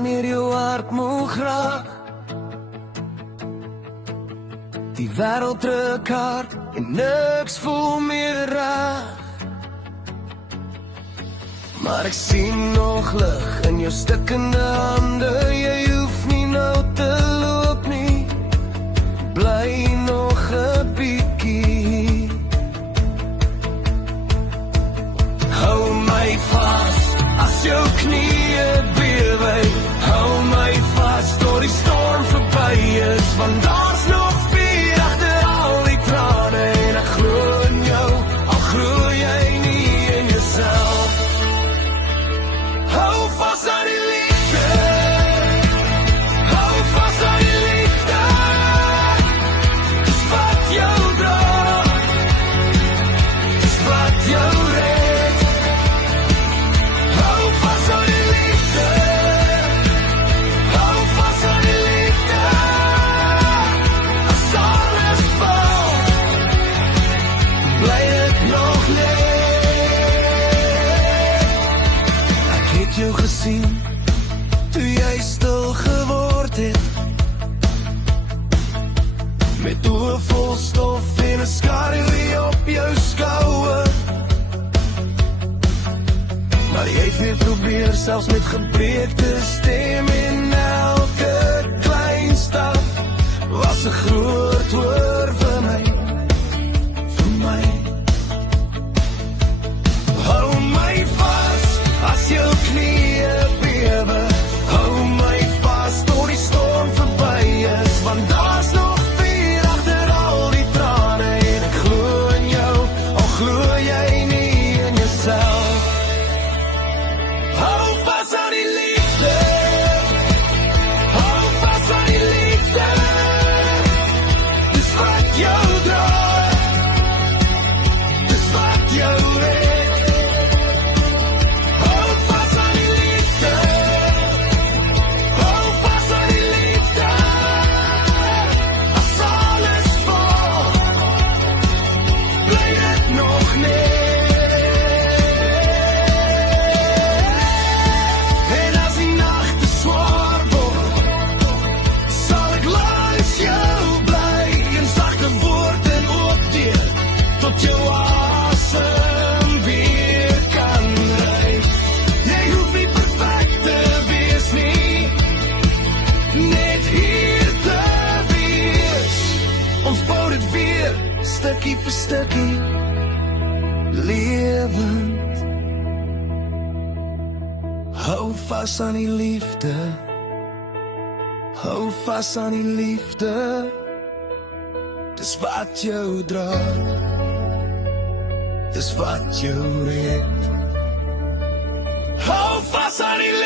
wanneer jou hart moeg raak. Die wêreld druk hard en niks voel meer reg. Maar ek sien nog lig in jou stikkende hande. Jy hoef nie nou te loop nie, bly nog 'n bietjie. Hou my vas as jou knieë bewe. Hou my vas tot die storm verby is, want daar's nog vuur agter al die trane. En ek glo in jou, al glo jy nie in jouself. Hou vas aan die liefde, hou vas aan die liefde. Dis wat jou dra, dis wat jou red. Hou vas aan die liefde, hou vas aan die liefde. As alles val, bly dit nog leeg. Ek het jou gesien toe jy stil geword het, met oë vol stof en 'n skaduwee op jou skouer. Maar jy het weer probeer, selfs met gebreekte stem, en elke klein stap was 'n groot hoor vir my, vir my. Hou my vas as jou knieë bewe. Hou my vas tot die storm verby is, want daar's nog vuur agter al die trane. En ek glo in jou, al glo jy nie in jouself. Hou vas aan die liefde, hou vas aan die liefde. Dis wat jou dra, dis wat jou red. Hou vas aan die liefde, hou vas aan die liefde. As alles val, bly dit nog neer. En as die nagte swaar word, sal ek langs jou bly, en sagte woorde opdeel, tot jou asem weer kan ry. Jy hoef nie perfek te wees nie, net hier te wees. Ons bou dit weer, stukkie vir stukkie, lewend. Hou vas aan die liefde, hou vas aan die liefde. Dis wat jou dra, dis wat jou red. Hou vas aan die